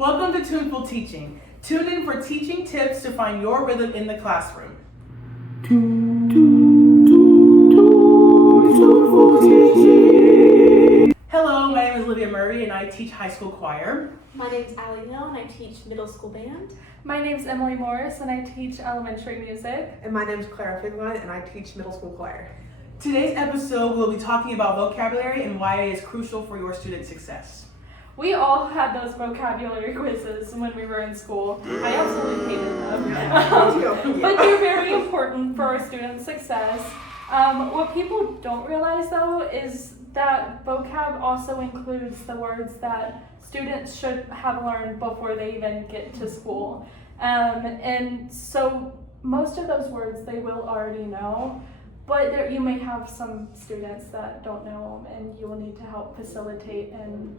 Welcome to Tuneful Teaching. Tune in for teaching tips to find your rhythm in the classroom. Tuneful Teaching. Hello, my name is Olivia Murray and I teach high school choir. My name's Allie Hill and I teach middle school band. My name's Emily Morris and I teach elementary music. And my name's Clara Figline and I teach middle school choir. Today's episode we'll be talking about vocabulary and why it is crucial for your student success. We all had those vocabulary quizzes when we were in school. I absolutely hated them. But they're very important for our students' success. What people don't realize though is that vocab also includes the words that students should have learned before they even get to school. And so most of those words they will already know, but you may have some students that don't know them and you will need to help facilitate and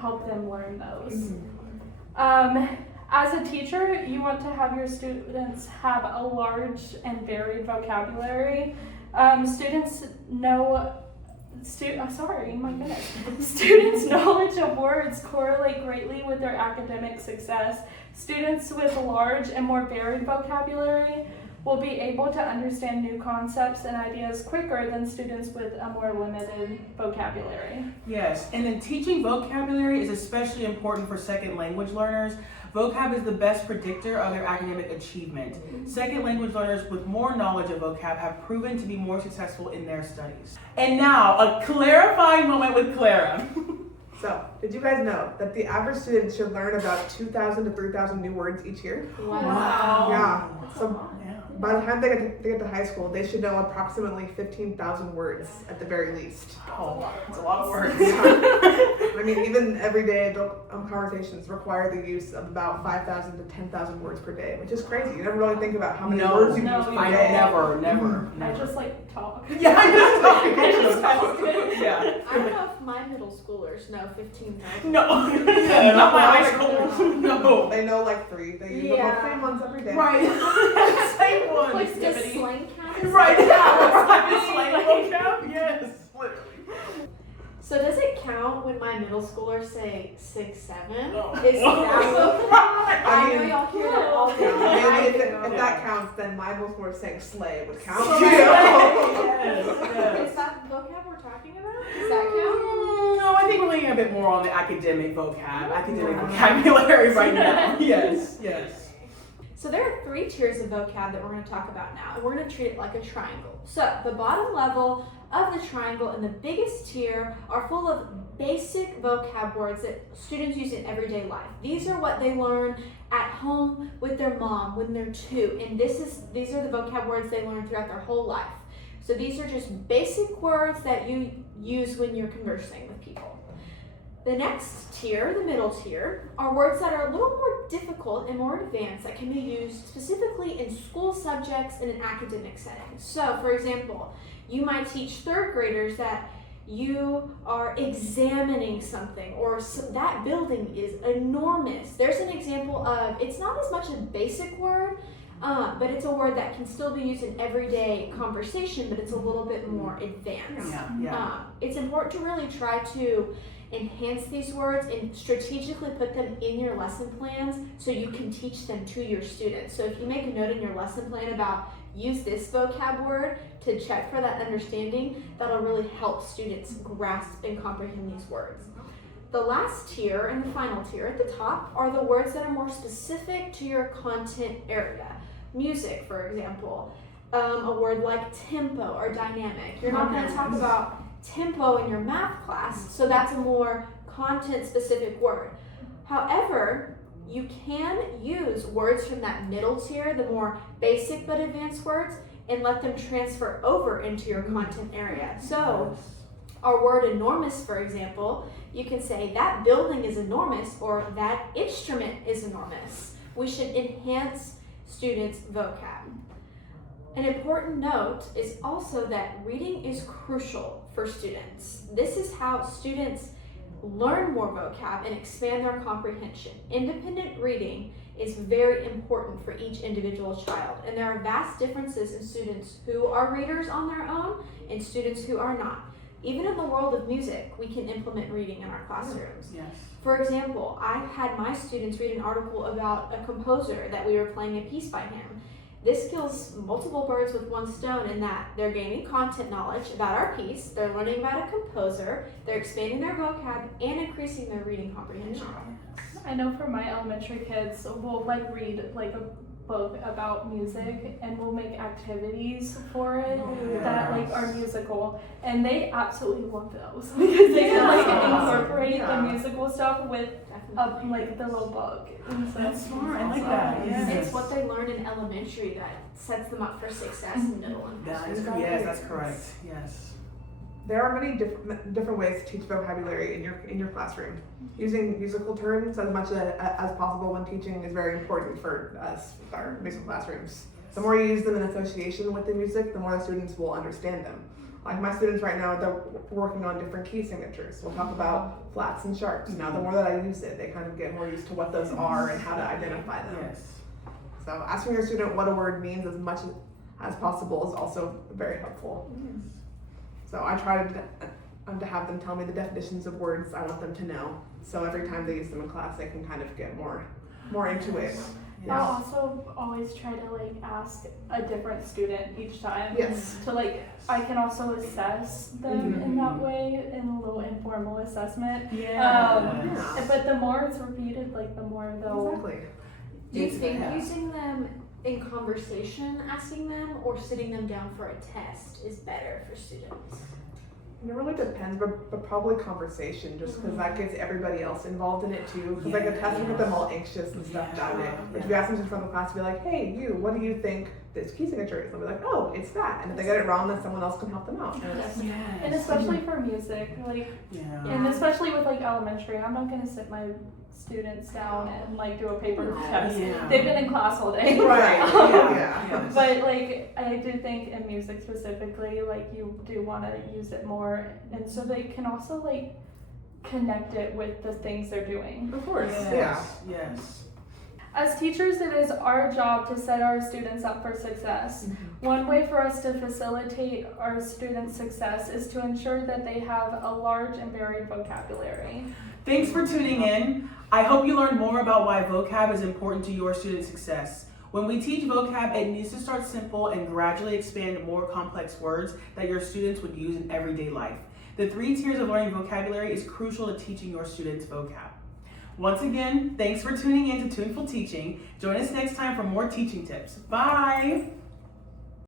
help them learn those. As a teacher, you want to have your students have a large and varied vocabulary. Students' knowledge of words correlate greatly with their academic success. Students with large and more varied vocabulary will be able to understand new concepts and ideas quicker than students with a more limited vocabulary. Yes, and then teaching vocabulary is especially important for second language learners. Vocab is the best predictor of their academic achievement. Second language learners with more knowledge of vocab have proven to be more successful in their studies. And now, a clarifying moment with Clara. So, did you guys know that the average student should learn about 2,000 to 3,000 new words each year? Wow. Yeah. So, by the time they get to high school, they should know approximately 15,000 words at the very least. Oh, that's a lot of words. I mean, even everyday adult conversations require the use of about 5,000 to 10,000 words per day, which is crazy. You never really think about how many words you use per day. Never. I just talk. Yeah, I just talk. Yeah. I don't know if my middle schoolers know 15,000. No. Yeah, not my high school. No. They know like 3. They use about 3 months every day. Right. Same one. Like, does slang count? Right. Yeah. Slang vocab. Yes. Literally. So does it count when my middle schoolers say 6, 7? Oh. Is that vocab? I know y'all hear that all the time. Maybe if that counts, then my middle school saying slay would count. Is that vocab we're talking about? Does that count? No, I think we're leaning a bit more on the academic vocabulary right now. Yes. So there are 3 tiers of vocab that we're going to talk about now, and we're going to treat it like a triangle. So the bottom level of the triangle and the biggest tier are full of basic vocab words that students use in everyday life. These are what they learn at home with their mom when they're 2, and these are the vocab words they learn throughout their whole life. So these are just basic words that you use when you're conversing with people. The next tier, the middle tier, are words that are a little more difficult and more advanced that can be used specifically in school subjects in an academic setting. So, for example, you might teach 3rd graders that you are examining something, or that building is enormous. There's an example of, it's not as much a basic word, but it's a word that can still be used in everyday conversation, but it's a little bit more advanced. Yeah. It's important to really try to enhance these words and strategically put them in your lesson plans so you can teach them to your students. So if you make a note in your lesson plan about use this vocab word to check for that understanding, that'll really help students grasp and comprehend these words. The last tier and the final tier at the top are the words that are more specific to your content area. Music, for example, a word like tempo or dynamic. You're not going to talk about tempo in your math class, so that's a more content-specific word. However, you can use words from that middle tier, the more basic but advanced words, and let them transfer over into your content area. So, our word enormous, for example, you can say that building is enormous or that instrument is enormous. We should enhance students' vocab. An important note is also that reading is crucial for students. This is how students learn more vocab and expand their comprehension. Independent reading is very important for each individual child, and there are vast differences in students who are readers on their own and students who are not. Even in the world of music, we can implement reading in our classrooms. Yes. For example, I had my students read an article about a composer that we were playing a piece by him. This kills multiple birds with one stone in that they're gaining content knowledge about our piece, they're learning about a composer, they're expanding their vocab, and increasing their reading comprehension. I know for my elementary kids, we'll like read like a book about music and we'll make activities for it that like are musical, and they absolutely love those because they can like incorporate the musical stuff with like the little book. And so That's smart. I like that. Yes. It's what they learn in elementary that sets them up for success in middle and high school. Yes, that's correct. Yes. There are many different ways to teach vocabulary in your classroom. Using musical terms as much as possible when teaching is very important for us, our musical classrooms. The more you use them in association with the music, the more the students will understand them. Like my students right now, they're working on different key signatures. We'll talk about flats and sharps. Now, the more that I use it, they kind of get more used to what those are and how to identify them. Yes. So asking your student what a word means as much as possible is also very helpful. So I try to have them tell me the definitions of words I want them to know. So every time they use them in class, they can kind of get more into it. I'll also always try to like ask a different student each time. Yes. To like, I can also assess them in that way, in a little informal assessment. Yeah. But the more it's repeated, like the more they'll. Exactly. Do you think using them in conversation, asking them, or sitting them down for a test is better for students? It really depends, but probably conversation, just because that gets everybody else involved in it too. Because like a test will get them all anxious and stuff about it. But if you ask them in front of the class to be like, hey, you, what do you think this key signature is? They'll be like, oh, it's that. And if they get it wrong, then someone else can help them out. Yes. And especially for music, like, and especially with like elementary, I'm not gonna sit my students down and like do a paper test. They've been in class all day. Right. Yes. But like I do think in music specifically, like you do want to use it more, and so they can also like connect it with the things they're doing. Of course. Yes. As teachers, it is our job to set our students up for success. One way for us to facilitate our students' success is to ensure that they have a large and varied vocabulary. Thanks for tuning in. I hope you learned more about why vocab is important to your student success. When we teach vocab, it needs to start simple and gradually expand to more complex words that your students would use in everyday life. The 3 tiers of learning vocabulary is crucial to teaching your students vocab. Once again, thanks for tuning in to Tuneful Teaching. Join us next time for more teaching tips. Bye!